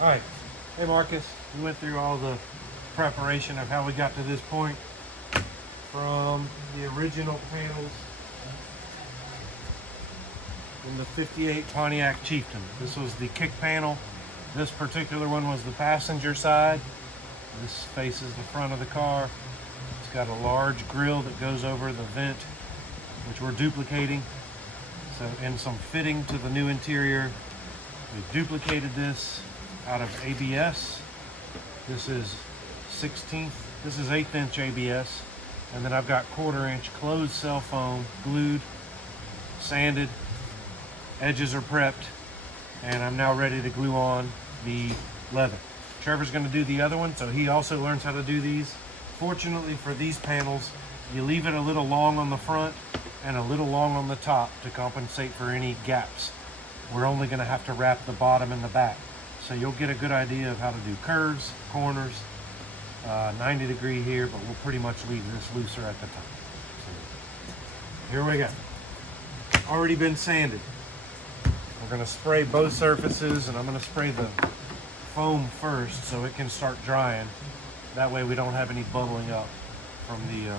All right, hey Marcus, we went through all the preparation of how we got to this point from the original panels in the 58 Pontiac Chieftain. This was the kick panel. This particular one was the passenger side. This faces the front of the car. It's got a large grill that goes over the vent, which we're duplicating. So, and some fitting to the new interior. We've duplicated this out of ABS. This is 1/8 inch ABS. And then I've got 1/4 inch closed cell foam, glued, sanded, edges are prepped, and I'm now ready to glue on the leather. Trevor's gonna do the other one, so he also learns how to do these. Fortunately for these panels, you leave it a little long on the front and a little long on the top to compensate for any gaps. We're only gonna have to wrap the bottom and the back. So you'll get a good idea of how to do curves, corners, 90 degree here, but we'll pretty much leave this looser at the top. So here we go. Already been sanded. We're gonna spray both surfaces, and I'm gonna spray the foam first so it can start drying. That way we don't have any bubbling up from the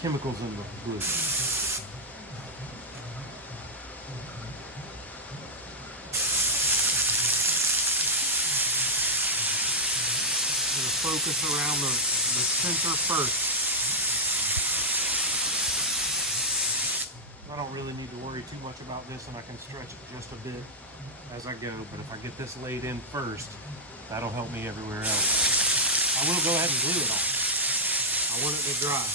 chemicals in the glue. Focus around the center first. I don't really need to worry too much about this, and I can stretch it just a bit as I go, but if I get this laid in first, that'll help me everywhere else. I will go ahead and glue it on. I want it to dry.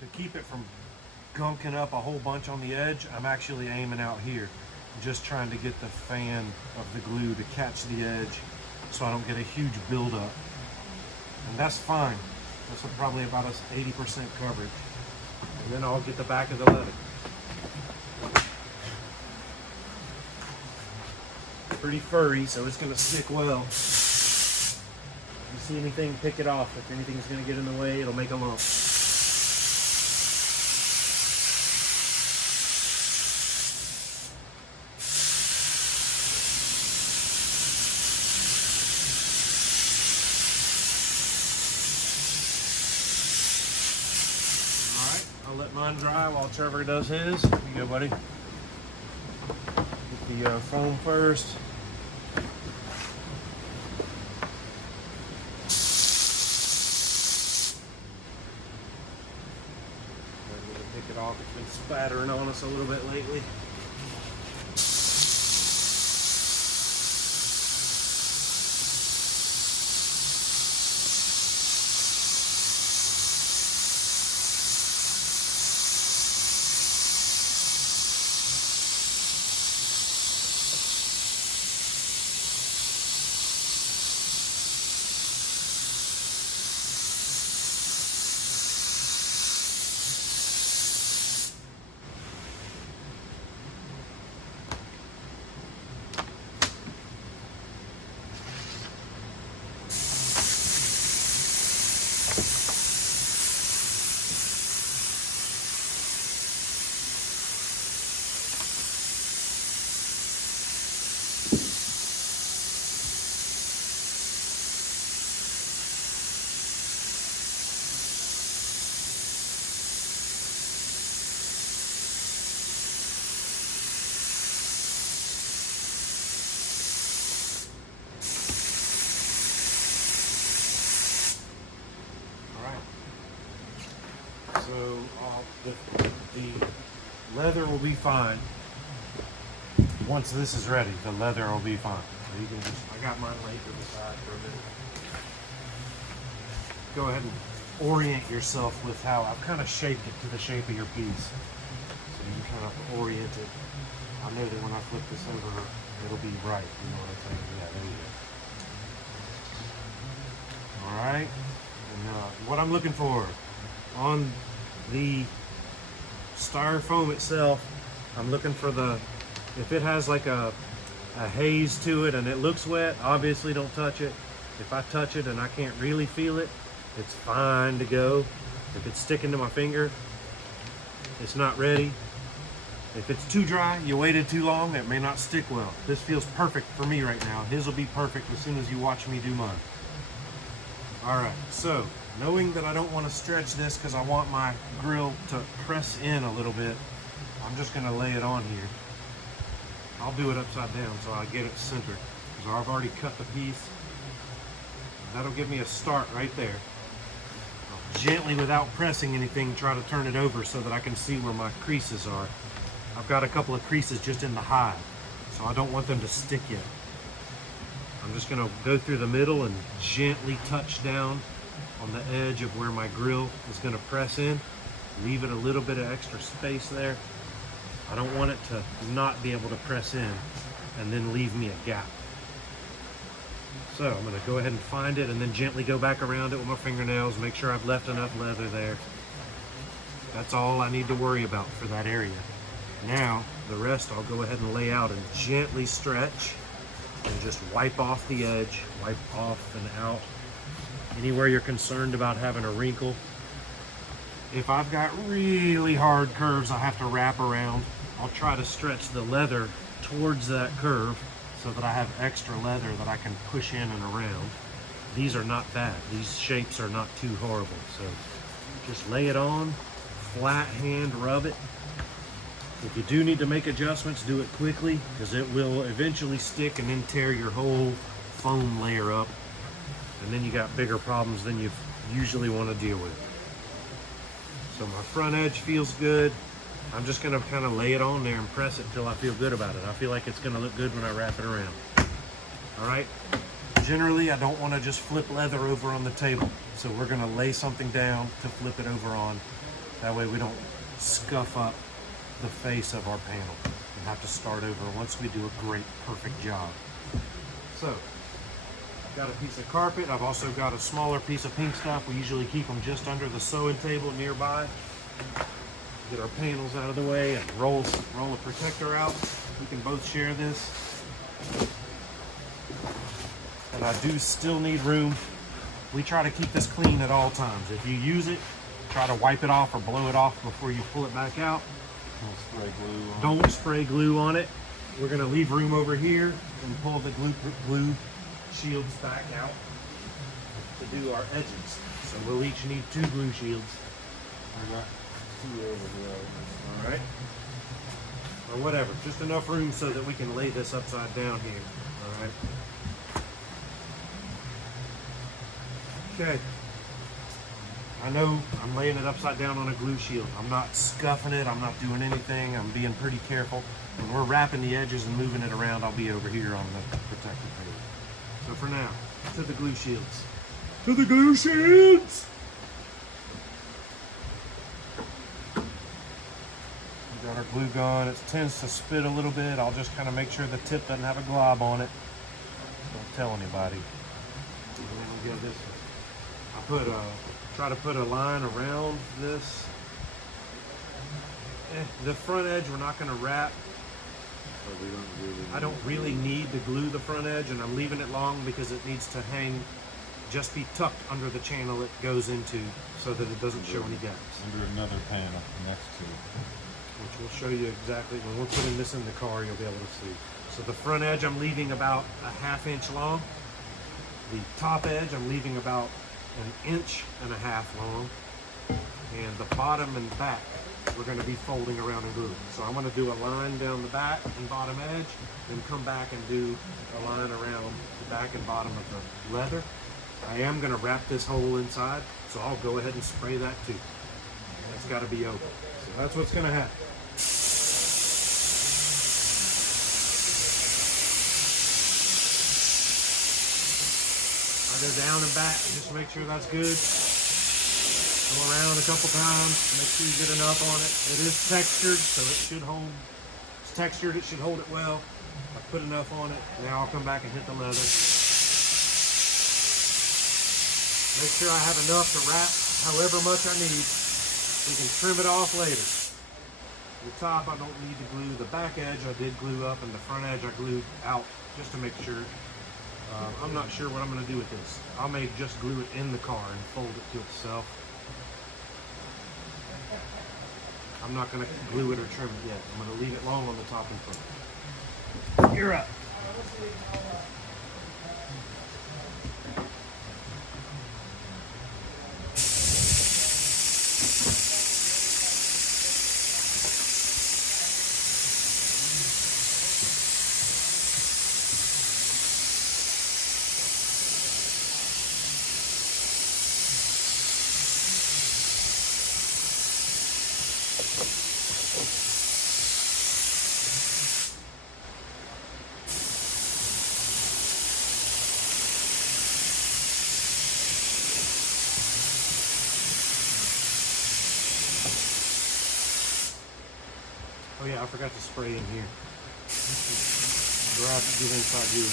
To keep it from gunking up a whole bunch on the edge, I'm actually aiming out here, just trying to get the fan of the glue to catch the edge so I don't get a huge buildup. And that's fine. That's probably about 80% coverage. And then I'll get the back of the leather. Pretty furry, so it's gonna stick well. If you see anything, pick it off. If anything's gonna get in the way, it'll make a lump. I'll let mine dry while Trevor does his. Here you go, buddy. Get the foam first. I'm going to pick it off. It's been spattering on us a little bit lately. So the leather will be fine. Once this is ready, the leather will be fine. So you can just, I got mine laid to the side for a minute. Go ahead and orient yourself with how I've kind of shaped it to the shape of your piece. So you can kind of orient it. I know that when I flip this over, it'll be right. You know what I'm saying? Yeah, there you go. All right. And what I'm looking for on the styrofoam itself, I'm looking for the, if it has like a a haze to it and it looks wet, obviously don't touch it. If I touch it and I can't really feel it, it's fine to go. If it's sticking to my finger, it's not ready. If it's too dry, you waited too long, it may not stick well. This feels perfect for me right now. His will be perfect as soon as you watch me do mine. All right, so knowing that I don't want to stretch this because I want my grill to press in a little bit, I'm just gonna lay it on here. I'll do it upside down so I get it centered, because I've already cut the piece. That'll give me a start right there. I'll gently, without pressing anything, try to turn it over so that I can see where my creases are. I've got a couple of creases just in the hide, so I don't want them to stick yet. I'm just gonna go through the middle and gently touch down on the edge of where my grill is gonna press in. Leave it a little bit of extra space there. I don't want it to not be able to press in and then leave me a gap. So I'm gonna go ahead and find it and then gently go back around it with my fingernails, make sure I've left enough leather there. That's all I need to worry about for that area. Now, the rest I'll go ahead and lay out and gently stretch and just wipe off the edge, wipe off and out. Anywhere you're concerned about having a wrinkle. If I've got really hard curves I have to wrap around, I'll try to stretch the leather towards that curve so that I have extra leather that I can push in and around. These are not bad. These shapes are not too horrible. So just lay it on, flat hand rub it. If you do need to make adjustments, do it quickly, because it will eventually stick and then tear your whole foam layer up. And then you got bigger problems than you usually want to deal with. So my front edge feels good. I'm just gonna kind of lay it on there and press it till I feel good about it. I feel like it's gonna look good when I wrap it around. All right. Generally, I don't want to just flip leather over on the table. So we're gonna lay something down to flip it over on. That way we don't scuff up the face of our panel and have to start over once we do a great, perfect job. So, I've got a piece of carpet. I've also got a smaller piece of pink stuff. We usually keep them just under the sewing table nearby. Get our panels out of the way and roll a protector out. We can both share this. And I do still need room. We try to keep this clean at all times. If you use it, try to wipe it off or blow it off before you pull it back out. Don't spray glue on it. We're gonna leave room over here and pull the glue shields back out to do our edges. So we'll each need 2 glue shields. I got 2 over here. All right. Or whatever, just enough room so that we can lay this upside down here. All right. Okay. I know I'm laying it upside down on a glue shield. I'm not scuffing it. I'm not doing anything. I'm being pretty careful. When we're wrapping the edges and moving it around, I'll be over here on the protective table. So for now, to the glue shields. To the glue shields! We got our glue gun. It tends to spit a little bit. I'll just kind of make sure the tip doesn't have a glob on it. Don't tell anybody. And then we'll get this one. Try to put a line around this. The front edge we're not going to wrap. I don't really need to glue the front edge, and I'm leaving it long because it needs to hang, just be tucked under the channel it goes into so that it doesn't show any gaps. Under another panel next to it. Which will show you exactly, when we're putting this in the car, you'll be able to see. So the front edge I'm leaving about a 1/2 inch long. The top edge I'm leaving about 1.5 inches long, and the bottom and back we're going to be folding around and gluing. So I'm going to do a line down the back and bottom edge, then come back and do a line around the back and bottom of the leather. I am going to wrap this hole inside, so I'll go ahead and spray that too. It's got to be open. So that's what's going to happen. I go down and back just to make sure that's good. Go around a couple times, make sure you get enough on it. It is textured, so it should hold. It's textured, it should hold it well. I put enough on it. Now I'll come back and hit the leather. Make sure I have enough to wrap however much I need. We can trim it off later. The top I don't need to glue. The back edge I did glue up, and the front edge I glued out just to make sure. I'm not sure what I'm going to do with this. I may just glue it in the car and fold it to itself. I'm not going to glue it or trim it yet. I'm going to leave it long on the top and front. You're up. Oh yeah, I forgot to spray in here. Grab, get inside here.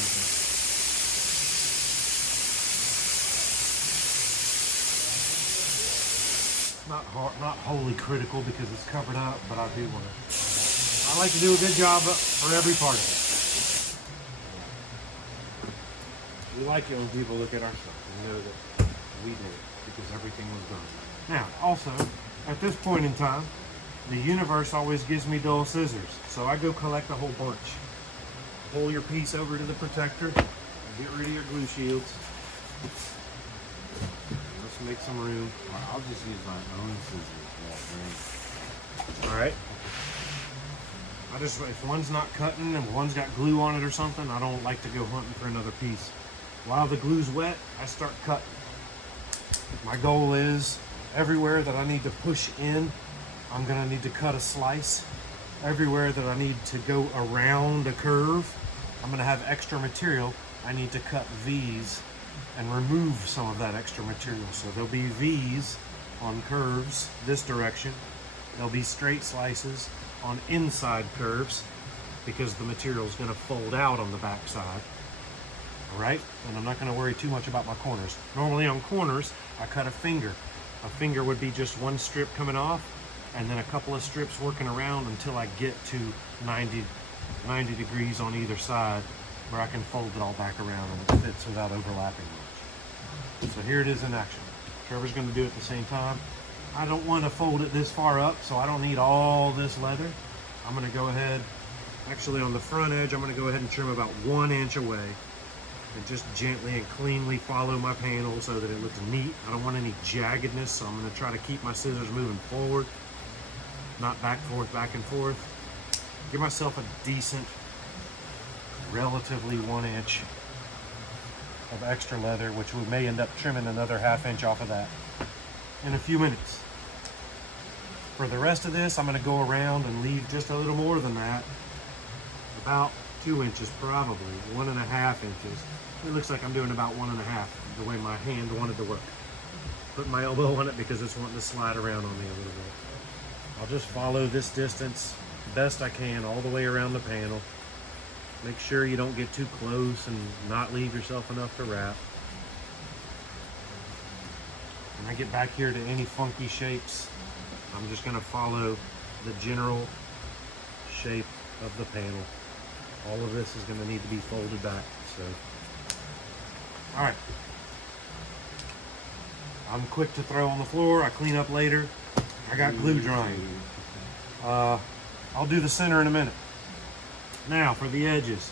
Not hard, not wholly critical because it's covered up, but I do want to. I like to do a good job for every part of it. We like it when people look at our stuff and know that we did it because everything was done. Now, also, at this point in time, the universe always gives me dull scissors, so I go collect a whole bunch. Pull your piece over to the protector, and get rid of your glue shields. Let's make some room. I'll just use my own scissors. All right. If one's not cutting and one's got glue on it or something, I don't like to go hunting for another piece. While the glue's wet, I start cutting. My goal is everywhere that I need to push in, I'm gonna need to cut a slice. Everywhere that I need to go around a curve, I'm gonna have extra material. I need to cut V's and remove some of that extra material. So there'll be V's on curves this direction. There'll be straight slices on inside curves because the material is gonna fold out on the back side. All right, and I'm not gonna worry too much about my corners. Normally on corners, I cut a finger. A finger would be just one strip coming off, and then a couple of strips working around until I get to 90 degrees on either side where I can fold it all back around and it fits without overlapping much. So here it is in action. Trevor's gonna do it at the same time. I don't want to fold it this far up, so I don't need all this leather. I'm gonna go ahead, actually on the front edge, I'm gonna go ahead and trim about 1 inch away and just gently and cleanly follow my panel so that it looks neat. I don't want any jaggedness, so I'm gonna try to keep my scissors moving forward, not back and forth. Give myself a decent, relatively 1 inch of extra leather, which we may end up trimming another 1/2 inch off of that in a few minutes. For the rest of this, I'm gonna go around and leave just a little more than that, about 2 inches probably, 1.5 inches. It looks like I'm doing about 1.5, the way my hand wanted to work. Put my elbow on it because it's wanting to slide around on me a little bit. I'll just follow this distance best I can all the way around the panel. Make sure you don't get too close and not leave yourself enough to wrap. When I get back here to any funky shapes, I'm just gonna follow the general shape of the panel. All of this is gonna need to be folded back, so. All right. I'm quick to throw on the floor. I clean up later. I got glue drying. I'll do the center in a minute. Now for the edges.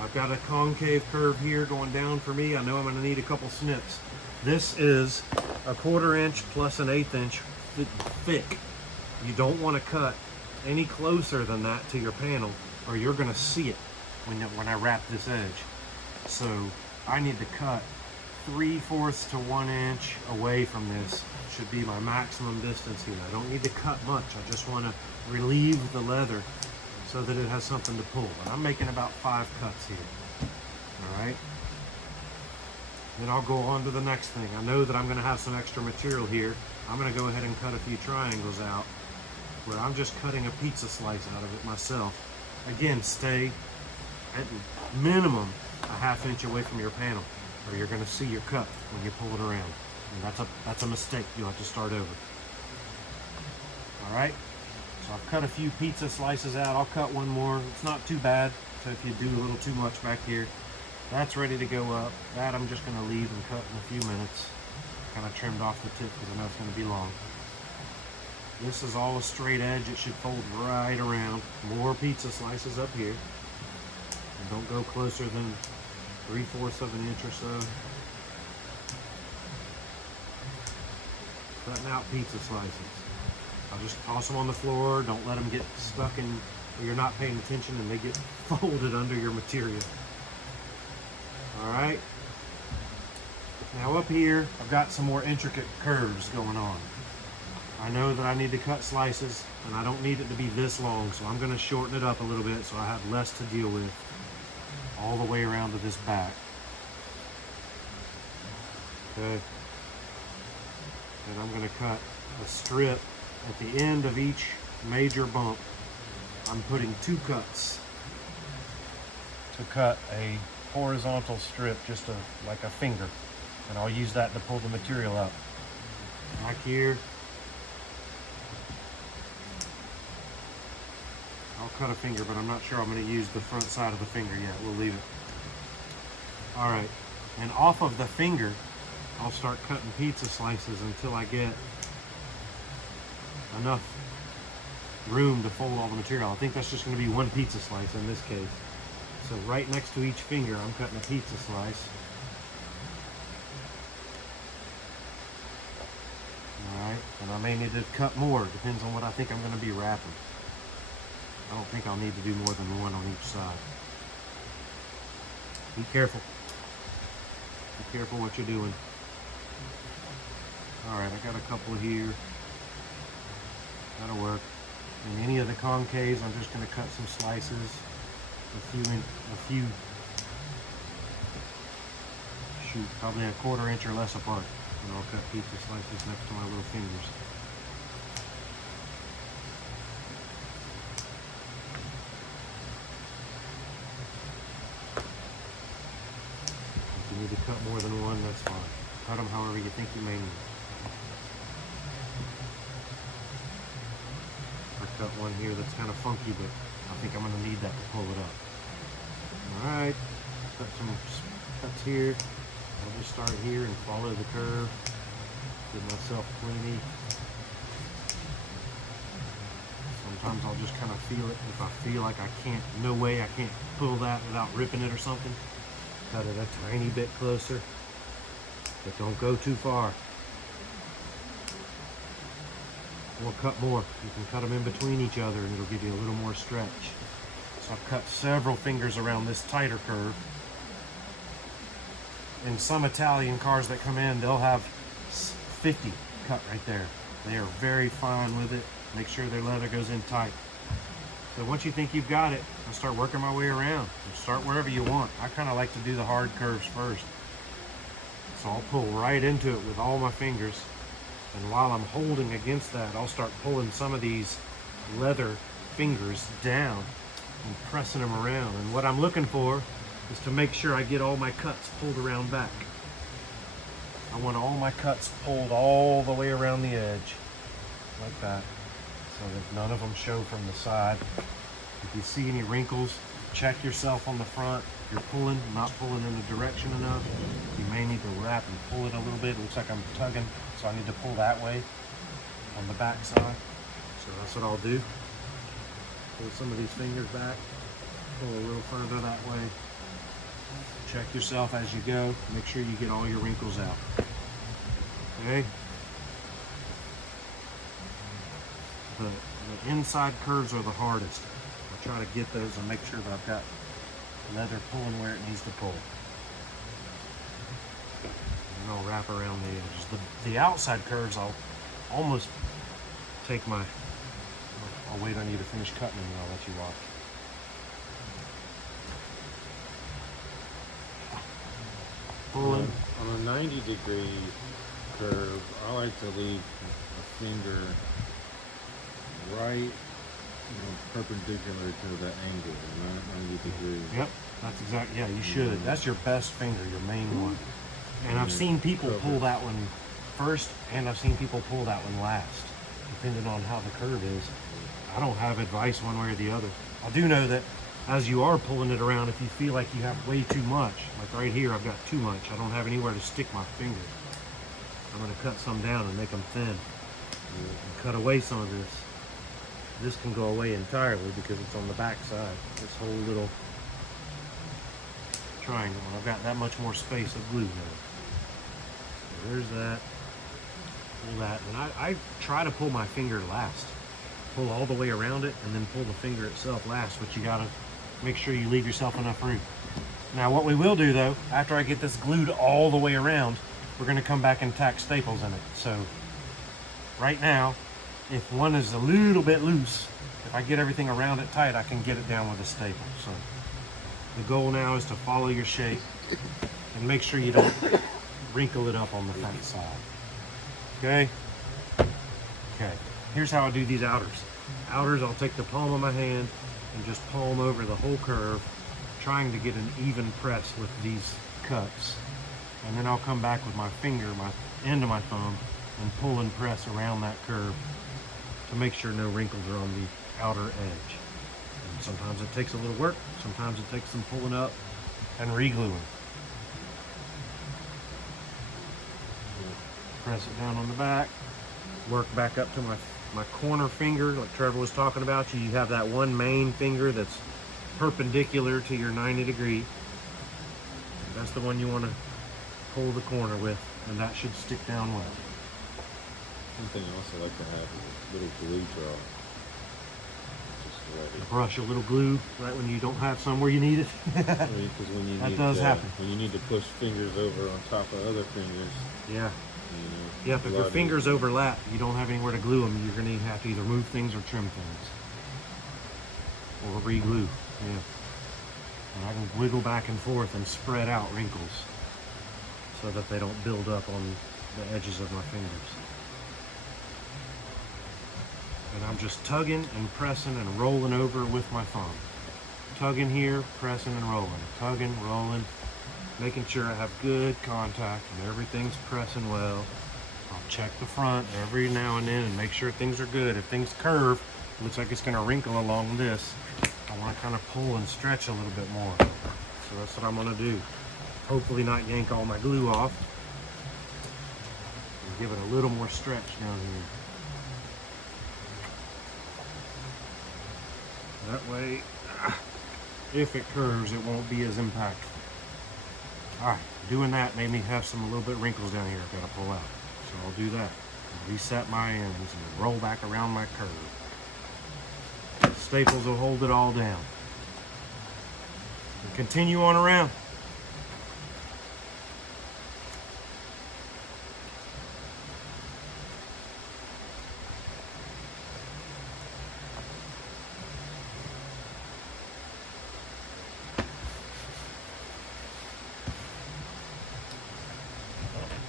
I've got a concave curve here going down for me. I know I'm gonna need a couple snips. This is a 1/4 inch plus an 1/8 inch thick. You don't wanna cut any closer than that to your panel or you're gonna see it when I wrap this edge. So I need to cut 3/4 to 1 inch away from this. Should be my maximum distance here. I don't need to cut much. I just want to relieve the leather so that it has something to pull. And I'm making about 5 cuts here. All right. Then I'll go on to the next thing. I know that I'm going to have some extra material here. I'm going to go ahead and cut a few triangles out where I'm just cutting a pizza slice out of it myself. Again, stay at minimum a 1/2 inch away from your panel or you're going to see your cut when you pull it around. And that's a mistake. You'll have to start over. All right, so I've cut a few pizza slices out. I'll cut one more. It's not too bad. So if you do a little too much back here, that's ready to go up. That I'm just gonna leave and cut in a few minutes. Kind of trimmed off the tip because I know it's gonna be long. This is all a straight edge. It should fold right around. More pizza slices up here. And don't go closer than 3/4 of an inch or so. Cutting out pizza slices. I'll just toss them on the floor. Don't let them get stuck in where you're not paying attention and they get folded under your material. All right. Now up here, I've got some more intricate curves going on. I know that I need to cut slices and I don't need it to be this long, so I'm gonna shorten it up a little bit so I have less to deal with all the way around to this back. Okay. And I'm gonna cut a strip at the end of each major bump. I'm putting 2 cuts to cut a horizontal strip, just like a finger. And I'll use that to pull the material up. Back here, I'll cut a finger, but I'm not sure I'm going to use the front side of the finger yet. We'll leave it. All right, and off of the finger, I'll start cutting pizza slices until I get enough room to fold all the material. I think that's just going to be 1 pizza slice in this case. So right next to each finger, I'm cutting a pizza slice. All right, and I may need to cut more. Depends on what I think I'm going to be wrapping. I don't think I'll need to do more than 1 on each side. Be careful. Be careful what you're doing. All right, I got a couple here. That'll work. And any of the concaves, I'm just going to cut some slices, shoot, probably a 1/4 inch or less apart. And I'll cut pizza slices next to my little fingers. If you need to cut more than 1, that's fine. Cut them however you think you may need. I cut one here that's kind of funky, but I think I'm going to need that to pull it up. Alright, cut some cuts here. I'll just start here and follow the curve. Give myself plenty. Sometimes I'll just kind of feel it. If I feel like I can't, no way I can't pull that without ripping it or something, cut it a tiny bit closer, but don't go too far. Or cut more. You can cut them in between each other and it'll give you a little more stretch. So I've cut several fingers around this tighter curve. In some Italian cars that come in, they'll have 50 cut right there. They are very fine with it. Make sure their leather goes in tight. So once you think you've got it, I start working my way around. Start wherever you want. I kind of like to do the hard curves first. So I'll pull right into it with all my fingers. And while I'm holding against that, I'll start pulling some of these leather fingers down and pressing them around. And what I'm looking for is to make sure I get all my cuts pulled around back. I want all my cuts pulled all the way around the edge, like that, so that none of them show from the side. If you see any wrinkles, check yourself on the front. If you're pulling, not pulling in the direction enough, you may need to wrap and pull it a little bit. It looks like I'm tugging, so I need to pull that way on the back side. So that's what I'll do. Pull some of these fingers back, pull a little further that way. Check yourself as you go. Make sure you get all your wrinkles out. Okay? The inside curves are the hardest. I'll try to get those and make sure that I've got leather pulling where it needs to pull. And I'll wrap around the edges. The outside curves, I'll almost take my... I'll wait on you to finish cutting them and I'll let you watch. Pulling. On a 90-degree curve, I like to leave a finger right, perpendicular to the angle, not 90 degrees. Yep, that's exactly, yeah, you should. That's your best finger, your main one. And I've seen people pull that one first, and I've seen people pull that one last. depending on how the curve is. I don't have advice one way or the other. I do know that as you are pulling it around, if you feel like you have way too much, like right here, I've got too much. I don't have anywhere to stick my finger. I'm gonna cut some down and make them thin and cut away some of this. This can go away entirely because it's on the back side. This whole little triangle. I've got that much more space of glue now. So there's that. Pull that, and I try to pull my finger last. Pull all the way around it and then pull the finger itself last, but you gotta make sure you leave yourself enough room. Now what we will do though, after I get this glued all the way around, we're gonna come back and tack staples in it. So right now, if one is a little bit loose, if I get everything around it tight, I can get it down with a staple. So the goal now is to follow your shape and make sure you don't wrinkle it up on the front side. Okay? Okay. Here's how I do these outers. Outers, I'll take the palm of my hand and just palm over the whole curve, trying to get an even press with these cuts. And then I'll come back with my finger, my end of my thumb, and pull and press around that curve to make sure no wrinkles are on the outer edge. And sometimes it takes a little work, sometimes it takes some pulling up and re-gluing. Press it down on the back, work back up to my corner finger, like Trevor was talking about. You have that one main finger that's perpendicular to your 90 degree. That's the one you want to pull the corner with, and that should stick down well. One thing I also like to have is a little glue draw. Just ready. A brush, a little glue, right when you don't have somewhere you need it. Because when you That need does to, happen. when you need to push fingers over on top of other fingers. Yeah. You know, Yep, if your fingers overlap, you don't have anywhere to glue them, you're going to have to either move things or trim things. Or re-glue, yeah. And I can wiggle back and forth and spread out wrinkles so that they don't build up on the edges of my fingers. And I'm just tugging and pressing and rolling over with my thumb. Tugging here, pressing and rolling. Tugging, rolling, making sure I have good contact and everything's pressing well. I'll check the front every now and then and make sure things are good. If things curve, it looks like it's going to wrinkle along this, I want to kind of pull and stretch a little bit more. So that's what I'm going to do. Hopefully not yank all my glue off. And give it a little more stretch down here. That way, if it curves, it won't be as impactful. Alright, doing that made me have a little bit wrinkles down here I've got to pull out. So I'll do that. Reset my ends and roll back around my curve. Staples will hold it all down. And continue on around.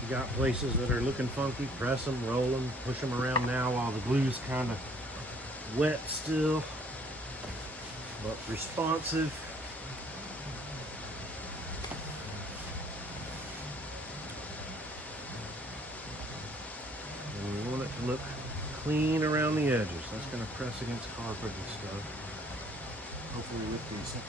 You got places that are looking funky, press them, roll them, push them around now while the glue's kind of wet still, but responsive. And we want it to look clean around the edges. That's going to press against carpet and stuff. Hopefully with these.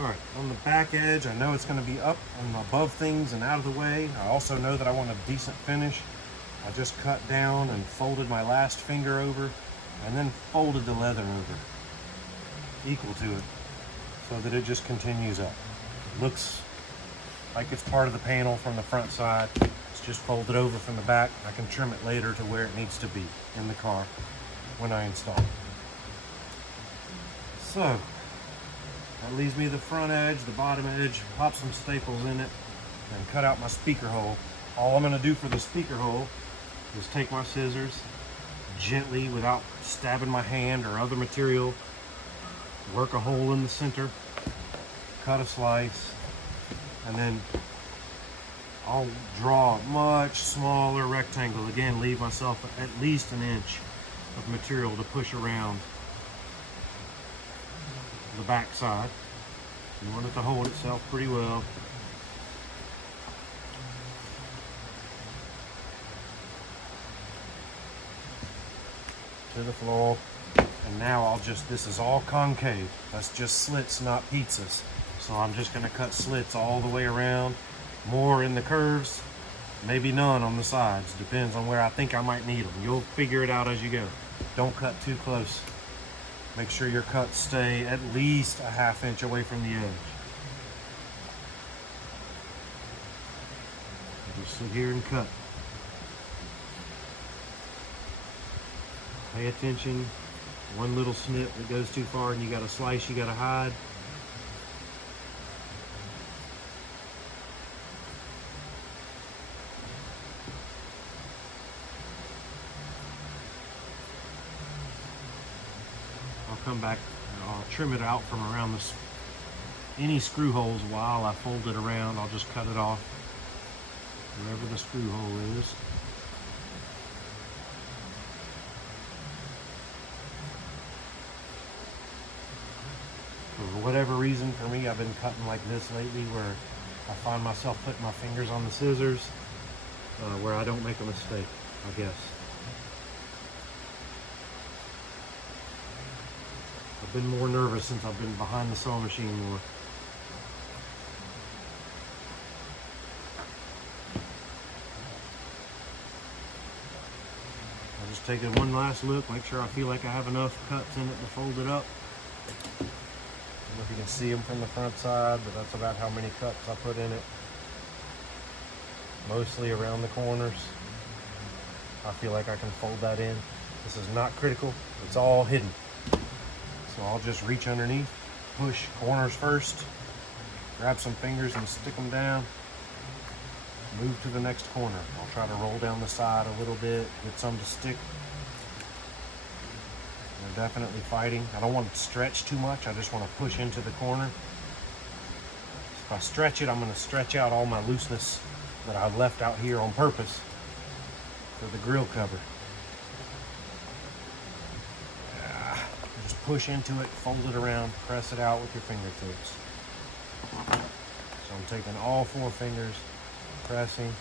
Alright, on the back edge, I know it's going to be up and above things and out of the way. I also know that I want a decent finish. I just cut down and folded my last finger over and then folded the leather over equal to it so that it just continues up. It looks like it's part of the panel from the front side. It's just folded over from the back. I can trim it later to where it needs to be in the car when I install it. So, that leaves me the front edge, the bottom edge, pop some staples in it, and cut out my speaker hole. All I'm gonna do for the speaker hole is take my scissors, gently, without stabbing my hand or other material, work a hole in the center, cut a slice, and then I'll draw a much smaller rectangle. Again, leave myself at least an inch of material to push around the back side. You want it to hold itself pretty well. To the floor. And now I'll just, this is all concave. That's just slits, not pizzas. So I'm just gonna cut slits all the way around. More in the curves, maybe none on the sides. Depends on where I think I might need them. You'll figure it out as you go. Don't cut too close. Make sure your cuts stay at least a ½ inch away from the edge. Just sit here and cut. Pay attention. One little snip that goes too far and you got to slice, you got to hide. I'll come back and I'll trim it out from around this, any screw holes while I fold it around. I'll just cut it off wherever the screw hole is. For whatever reason, for me, I've been cutting like this lately where I find myself putting my fingers on the scissors where I don't make a mistake, I guess. I've been more nervous since I've been behind the sewing machine more. I'll just take it one last look, make sure I feel like I have enough cuts in it to fold it up. I don't know if you can see them from the front side, but that's about how many cuts I put in it. Mostly around the corners. I feel like I can fold that in. This is not critical, it's all hidden. So I'll just reach underneath, push corners first, grab some fingers and stick them down, move to the next corner. I'll try to roll down the side a little bit, get some to stick. They're definitely fighting. I don't want to stretch too much, I just want to push into the corner. If I stretch it, I'm going to stretch out all my looseness that I left out here on purpose for the grill cover. Just push into it, fold it around, press it out with your fingertips. So I'm taking all 4 fingers, pressing,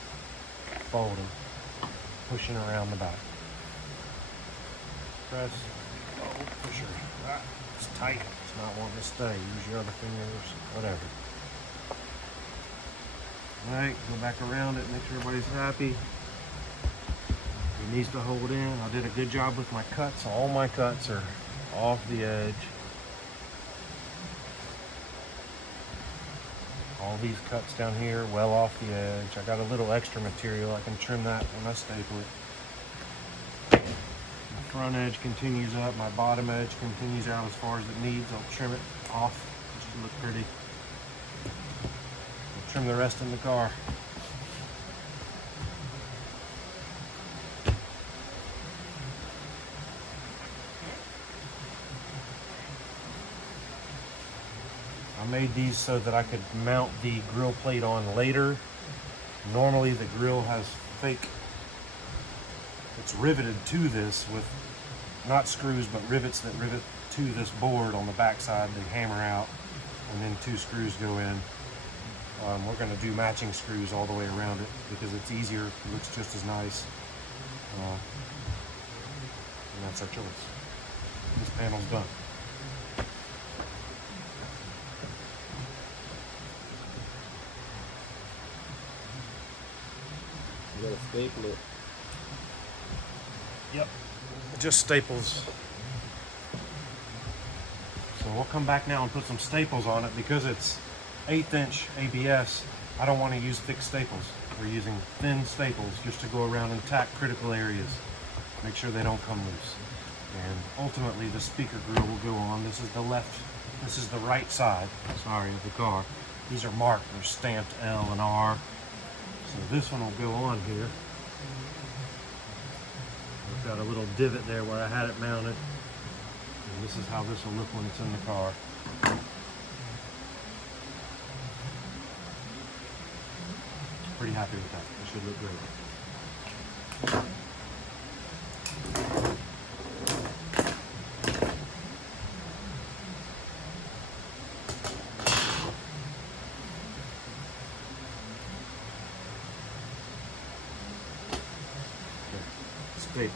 folding, pushing around the back. Press, oh, push her. Ah, it's tight, it's not wanting to stay. Use your other fingers, whatever. All right, go back around it, make sure everybody's happy. It needs to hold in. I did a good job with my cuts. All my cuts are off the edge. All these cuts down here, well off the edge. I got a little extra material. I can trim that when I staple it. My front edge continues up. My bottom edge continues out as far as it needs. I'll trim it off just to look pretty. I'll trim the rest in the car. I made these so that I could mount the grill plate on later. Normally the grill has fake, it's riveted to this with not screws but rivets that rivet to this board on the back side. They hammer out and then 2 screws go in. We're going to do matching screws all the way around it because it's easier, it looks just as nice, and that's our choice. This panel's done. You gotta staple it. Yep, just staples. So we'll come back now and put some staples on it because it's 1/8 inch ABS. I don't want to use thick staples. We're using thin staples just to go around and tack critical areas. Make sure they don't come loose. And ultimately the speaker grill will go on. This is the left, this is the right side, sorry, of the car. These are marked, they're stamped L and R. So this one will go on here. I've got a little divot there where I had it mounted. And this is how this will look when it's in the car. pretty happy with that. It should look great. Staples.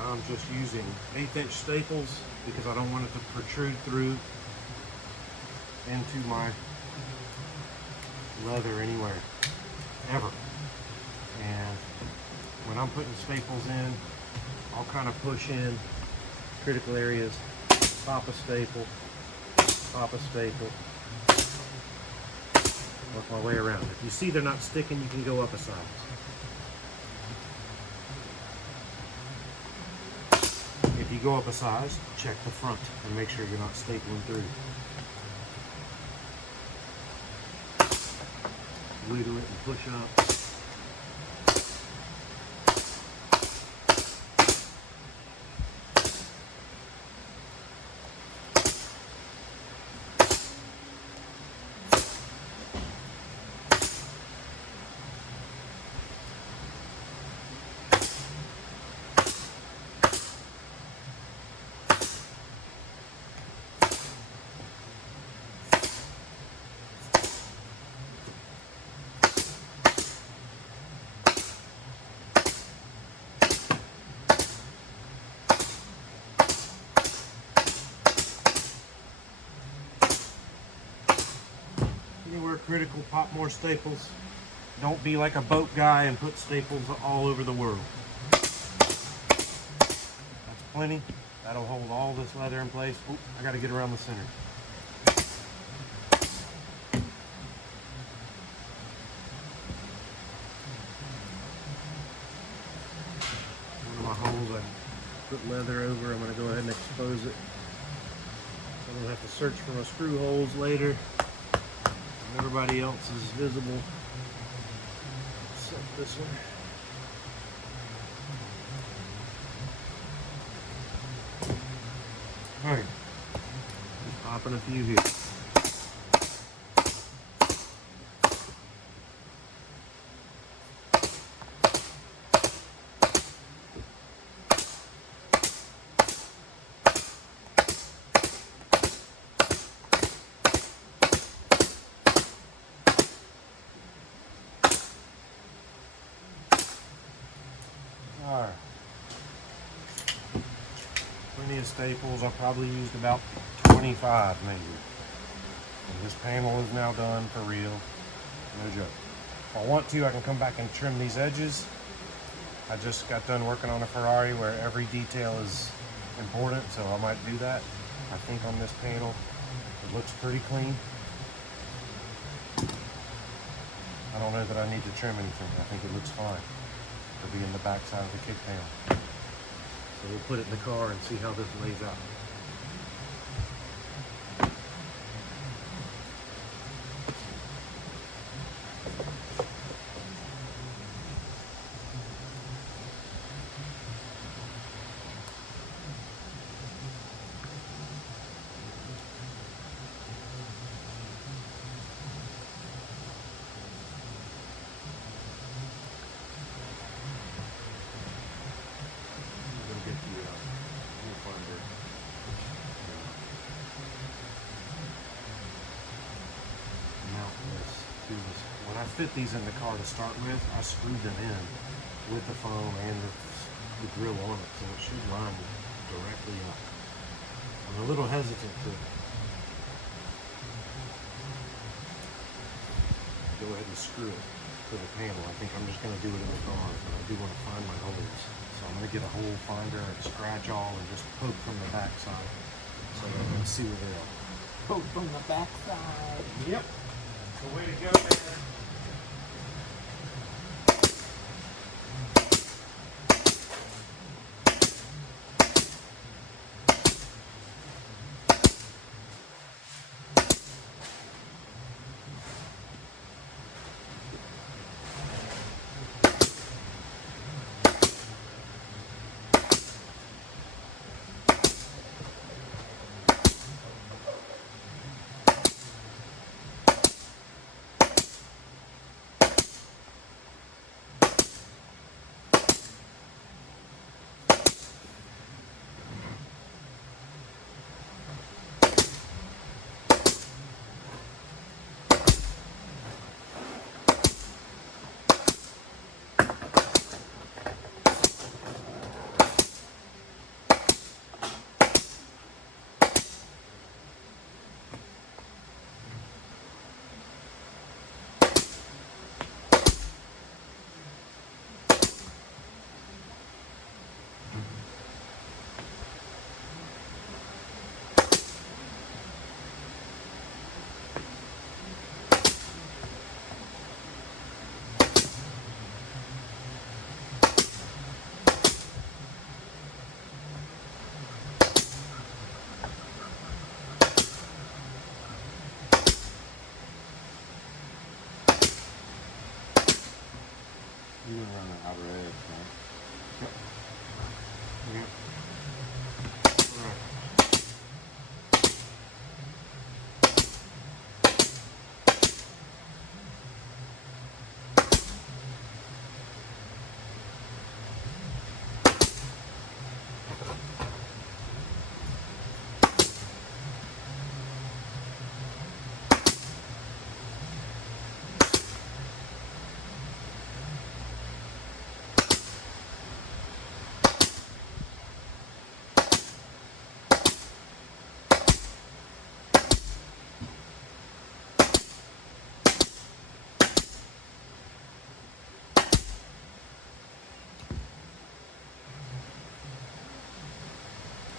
I'm just using 1/8" staples because I don't want it to protrude through into my leather anywhere, ever. And when I'm putting staples in, I'll kind of push in critical areas, pop a staple, work my way around. If you see they're not sticking, you can go up a size. If you go up a size, check the front and make sure you're not stapling through. Wiggle it and push up. Anywhere critical, pop more staples. Don't be like a boat guy and put staples all over the world. That's plenty. That'll hold all this leather in place. Oop, I gotta get around the center. One of my holes I put leather over, I'm gonna go ahead and expose it. I don't have to search for my screw holes later. Everybody else is visible except this one. Alright, just popping a few here. Alright. Plenty of staples. I probably used about 25 maybe. And this panel is now done for real. No joke. If I want to, I can come back and trim these edges. I just got done working on a Ferrari where every detail is important, so I might do that. I think on this panel, it looks pretty clean. I don't know that I need to trim anything. I think it looks fine. It'll be in the back side of the kick panel. So we'll put it in the car and see how this lays out. When I fit these in the car to start with, I screwed them in with the foam and the grill on it, so it should line directly up. I'm a little hesitant to go ahead and screw it to the panel. I think I'm just going to do it in the car, but I do want to find my holes. So I'm going to get a hole finder and scratch all and just poke from the back side so that I can see where they are. Poke from the backside. Yep. That's the way to go there. You can run an outer edge, right? Yep. Yep. All right.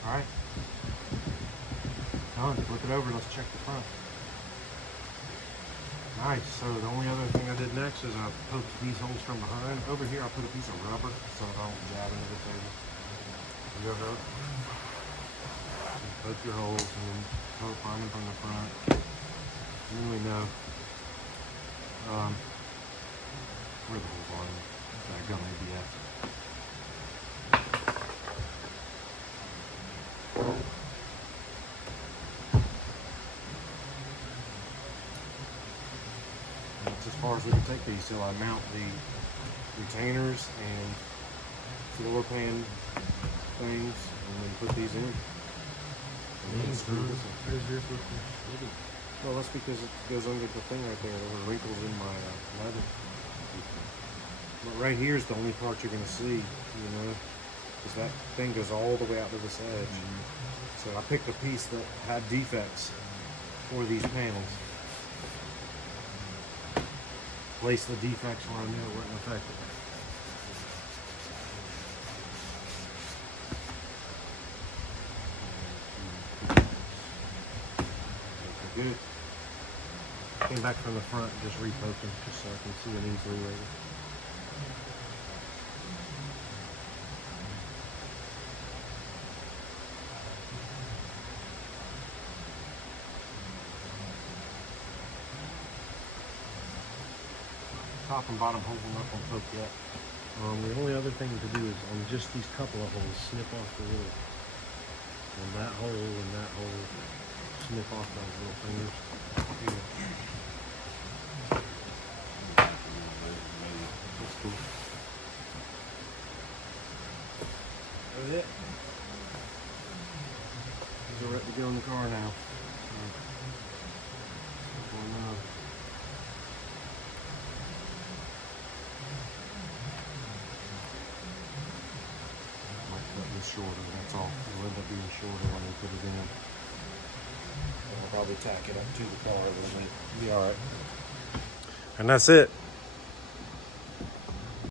All right. Done. Flip it over. Let's check the front. Nice. So the only other thing I did next is I poked these holes from behind. Over here, I put a piece of rubber so I don't jab into the table. You go ahead. And poke your holes and then poke priming from the front. And then we know where the holes are. That gum ABS. That's as far as we can take these till I mount the retainers and floor pan things and then put these in. And then screw this in. Well, that's because it goes under the thing right there. There were wrinkles in my leather. But right here is the only part you're going to see, you know, because that thing goes all the way out to this edge. So I picked a piece that had defects for these panels. Place the defects where I knew it wouldn't affect it. Okay, good. Came back from the front and just repoked them just so I can see them easily later. Top and bottom holes are not going to poke yet. The only other thing to do is on just these couple of holes, snip off the little, on that hole and that hole, snip off those little fingers. Here. That's cool. That's it. These are ready to go in the car now. Shorter, that's all. It'll end up being shorter when we put it in. And I'll probably tack it up to the car a little bit. Be alright. And that's it.